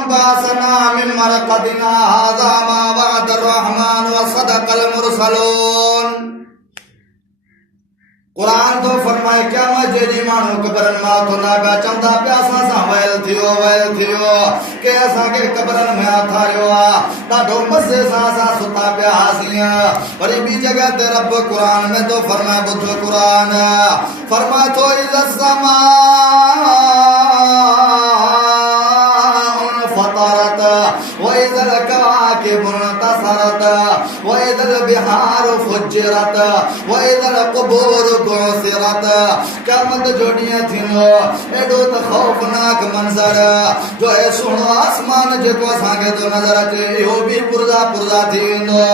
وانبعثنا من مرقدنا هذا ما وعد الرحمن وصدق المرسلون قرآن تو فرمائے کیا مجھے مانو قبرن ماتو نہ بیا چمدا پیاسا سا ویل تھیو کہ ایسا کے قبرن میں آتھاریو ڈاڈو مزے سا ستا پیا ہاسیاں وری بی جگہ تے رب قرآن میں تو فرمائے بدھ قرآن فرمائے تو اذا السماء فطرت وإذا الكواكب انتصرت وإذا البحار فجرت وإذا القبور بعثرت قیامت جوڑیاں تھینو ایڈو تا خوفناک منظر جو اے سنو آسمان جے کو سانگے تو نظر اچے یو بھی پرزا تھینو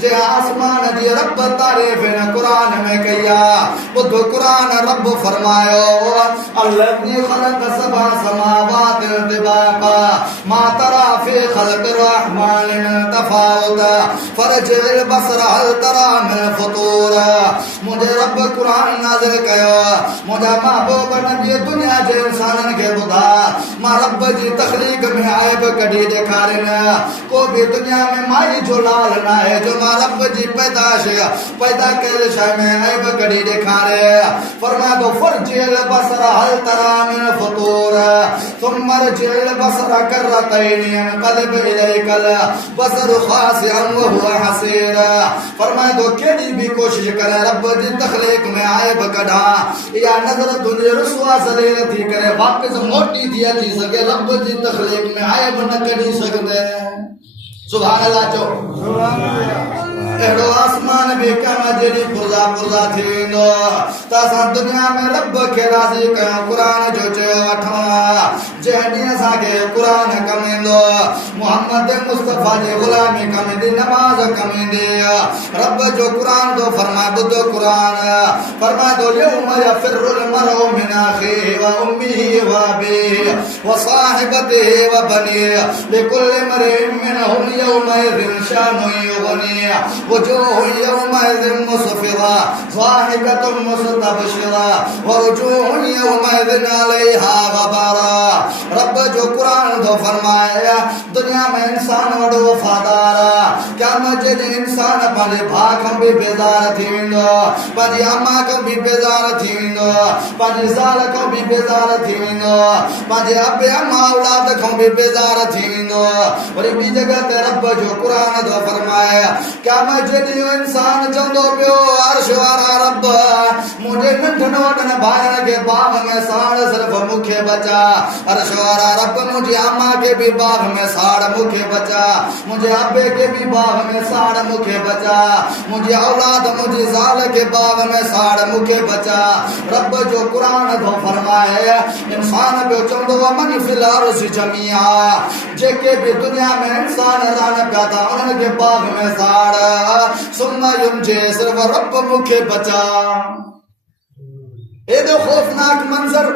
جے آسمان جی رب تعریف نے قرآن میں کیا بدھ قرآن رب فرمایو الذی خلق سبع سماوات طباقا ما ترى في خلق الرحمن من تفاوت فرجع البصر هل ترى من فطور مجھے رب قرآن نازل کیا مجھے محبوب نبی دنیا جے انسانن کے بدھا ماں رب جی تخلیق میں عیب کڑی دکھارن کو بھی دنیا میں مائی جو لال نہ ہے جو ماں رب جی پیدا کر شاہ میں عیب کڑی دکھارے فرمایا تو فرجع البصر هل ترى من فطور ثم ارجع البصر کرتين ينقلب إليك البصر خاسئا وهو حسير فرمایا تو کیڑی بھی کوشش کرے رب جی تخلیق میں عیب کڑھا یا نظر دنیا رسوا ذلیل تھی کرے واپس موٹی دیا تھی سکے رب جی تخلیق میں عیب نہ کڑھی سکتے سبحان اللہ جو اہڑو آسمان بھی کم جڑی پرزا تھیندو تاسا دنیا میں رب کے راضی کیا قرآن جو چیو وٹھوا جہنی اسا کے قرآن کمیندو محمد مصطفیٰ جی غلامی کمیندی نماز کمیندی رب جو قرآن دو فرمائے بدو قرآن فرمائے دو یوم یفر المرء من اخیه و امیه و ابیه و صاحبته و بنیه لکل امرئ منهم یومئذ شان یغنیه وجوه يومئذ مسفرة ضاحكة مستبشرة ووجوه يومئذ عليها غبرة رب جو قرآن دو فرمایا دنیا میں انسان وڈو وفادار کیا مجھے انسان پانجے بھاگ ہم بھی بیزار تھی ویندو پانجی اما کم بھی بیزار تھی ویندو پانجی زال کم بھی بیزار تھی ویندو پانجے ابے اما اولاد کم بھی بیزار تھی ویندو وری بی جگہ تے رب جو قرآن دو فرمایا کیا جدیو انسان چندو پیو عرش وارا رب مجھے ننٹھن وٹن بھائن کے باغ میں ساڑ صرف مکھے بچا عرش وارا رب مجھے اما کے بھی باغ میں ساڑ مکھے بچا مجھے ابے کے بھی باغ میں ساڑ مکھے بچا مجھے اولاد مجھے زال کے باغ میں ساڑ مکھے بچا رب جو قرآن دو فرمائے انسان پیو چندو من فی الارض جميعا جے کے بھی دنیا میں انسان ران پیاتا ان کے باغ میں ساڑ سننا ینجے صرف رب مکھے بچا اے دو خوفناک منظر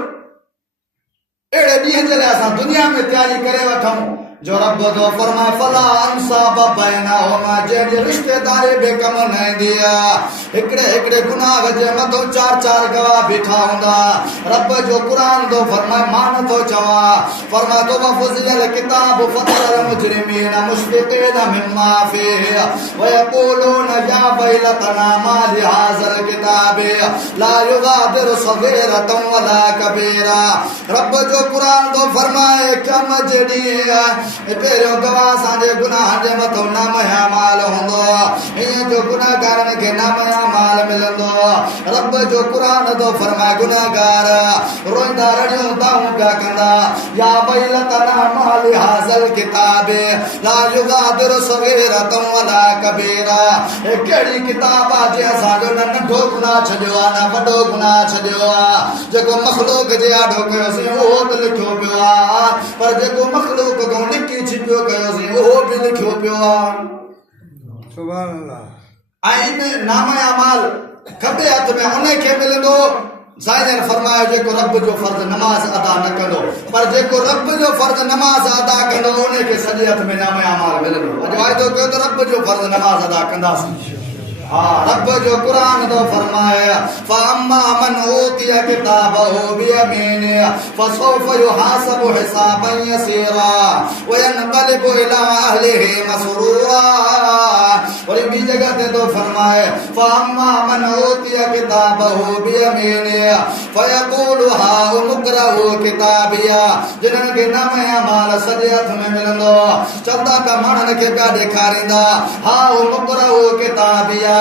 اڑے بھی جلے ایسا دنیا میں تیاری کرے وٹھاؤں جو رب دو فرمائے فلا انصاب بینہما جیڑی رشتہ داری بے کم نہیں دیا ہکڑے گناہ جے متو چار گواہ بٹھا ہوندا رب جو قرآن دو فرمائے مان تو چوا فرمائے تو وفضل الکتاب فتر المجرمین مشفقین مما فیہ ویقولون یا ویلتنا ما لہذا الکتاب لا یغادر صغیرتا ولا کبیرا رب جو قرآن دو فرمائے کم جڑی پیرو گواہ سانجے گناہ جے متو نام اعمال ہوندو یہ جو گناہ گارن کے نام اعمال ملندو رب جو قرآن دو فرمائے گناہ گار روئندہ رڑیوں داؤں پیا کندا یا ویلتنا ما لہذا الکتاب لا یغادر صغیرتا ولا کبیرا کیڑی کتاب جے اساں جو ننڈو گناہ چھڈیو نہ وڈو گناہ چھڈیو جکو مخلوق جے آڈو کیو سی او تے لکھیو پیو پر جکو مخلوق کو نکی چھپیو کیو سی او بھی لکھیو پیو سبحان اللہ آئین نام اعمال کھبے ہاتھ میں انہیں کے ملندو زائدین فرمایا جے کو رب جو فرض نماز ادا نہ کرو پر جے کو رب جو فرض نماز ادا کرو انہیں کے سجیت میں نام اعمال ملندو اج وائدو کہو تو رب جو فرض نماز ادا کندا سی हाँ रब जो कुरान तो फरमाए फअम्मा मन ऊतिया किताबहु बियमीनिही फसौफ युहासबु हिसाबन यसीरा व यनक़लिबु इला अहलिही मसरूरा। और एक भी जगह पे तो फरमाए फअम्मा मन ऊतिया किताबहु बियमीनिही फयक़ूलु हाउम इक़्रऊ किताबिया। जिन्हनि खे नाम या माल सॼे हथ में मिलंदो चवंदा पिया माण्हुनि खे पिया ॾेखारींदा हाउम इक़्रऊ किताबिया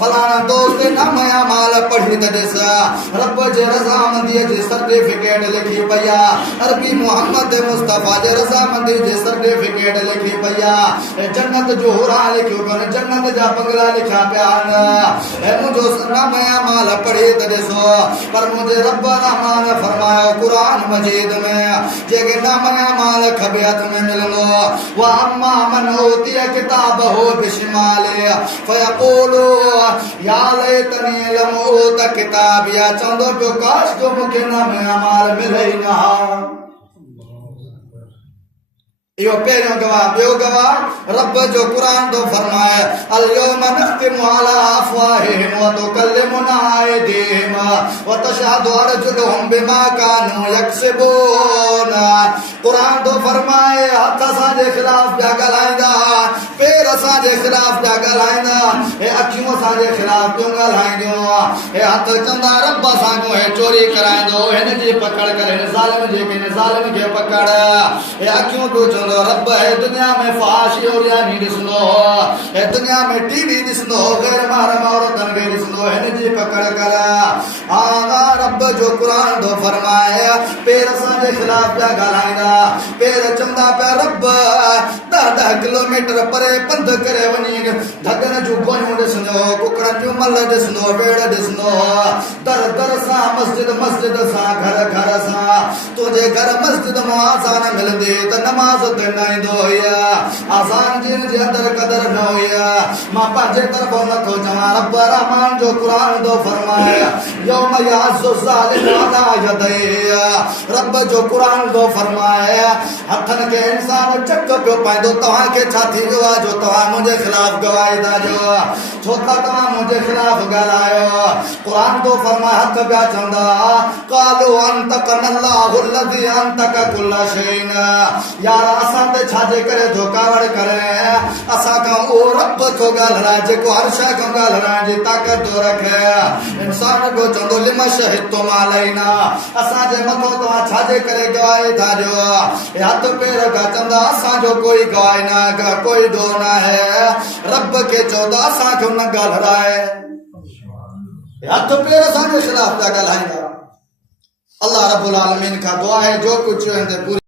फलाना दोस्त नाम या माल पढ़ी त ॾिस रब जे रज़ामंदीअ जी सर्टिफिकेट लिखी पई आहे अरबी मोहम्मद मुस्तफ़ा जे रज़ामंदी जी सर्टिफिकेट लिखी पई आहे जन्नत जो हुरा लिखियो पियो जन्नत जा बंगला लिखिया पिया आहिनि मुंहिंजो नाम या माल पढ़ी त ॾिसो पर मुंहिंजे रब रहमान फरमायो क़ुरान मजीद में जेके नाम या माल खबे हथ में मिलंदो व अम्मा मन ऊतिया किताबहु बिशिमालिही फयक़ूलु या लैतनी लम ऊत किताबिया। चवंदो पियो काश जो मूंखे नाम या माल मिले ई न हा। यो पहिरियों गवाह। ॿियो गवाह रब जो क़ुरान तो फरमाए अल यौम नख्तिमु अला अफ़वाहिहिम व तुकल्लिमुना अयदीहिम व तशहदु अर्जुलुहुम बिमा कानू यक्सिबून। क़ुरान तो फरमाए हथ असांजे ख़िलाफ़ पिया ॻाल्हाईंदा पेर असांजे ख़िलाफ़ पिया ॻाल्हाईंदा हे अखियूं असांजे ख़िलाफ़ पियूं ॻाल्हाईंदियूं हे हथ चवंदा रब असांजो हे चोरी कराईंदो हिन जी पकड़ करे हिन ज़ालिम खे पकड़। हे अखियूं पियो चवंदो रब है दुनिया में फाशी और यानी ॾिसंदो है दुनिया में टीवी ॾिसंदो गैर महरम औरतन खे ॾिसंदो हिन जी पकड़ कर। आगा रब जो क़ुरान तो फरमाए पेर असांजे ख़िलाफ़ पिया ॻाल्हाईंदा पेर चवंदा पिया रब 10 किलोमीटर परे पंध करे वञी धगन जूं गोयूं ॾिसंदो कुकड़नि जूं मल ॾिसंदो वेड़ ॾिसंदो दर दर सां मस्जिद सां घर सां तुंहिंजे घर मस्जिद मां आज़ान मिलंदी त नमाज़ न ईंदो हुया आज़ान जिन जे अंदर कदर न हुया। मां पंहिंजे तरफ़ों नथो चवां रब रहमान जो क़ुरान तो फरमाए यौम यअज़्ज़ु ज़ालिमु अला यदैहि। रब जो क़ुरान तो फरमाए हथनि खे इंसान चक पियो पाईंदो तव्हांखे छा थी वियो आहे जो तव्हां मुंहिंजे ख़िलाफ़ गवाही था ॾियो छो त तव्हां मुंहिंजे ख़िलाफ़ ॻाल्हायो। क़ुरान तो फरमाए हथ पिया चवंदा क़ालू अंतक़ना अल्लाहु अल्लज़ी अंतक़ कुल्ल शैइन। यार असां ते छाजे करे धोखावड़ करे असां खां उहो रब थो ॻाल्हाए जेको हर शइ खां ॻाल्हाइण जी ताक़त थो रखे। इंसान पियो चवंदो लिम शहिदतुम अलैना असांजे मथां तव्हां छाजे करे गवाही था ॾियो। हथ पेर खां चवंदा असांजो कोई गवाही न कोई दो न है रब खे चवंदा असांखे न ॻाल्हाए हथ पेर असांजे ख़िलाफ़ पिया ॻाल्हाईंदा। अल्लाह रब्बुल आलमीन खां दुआ है जो कुछ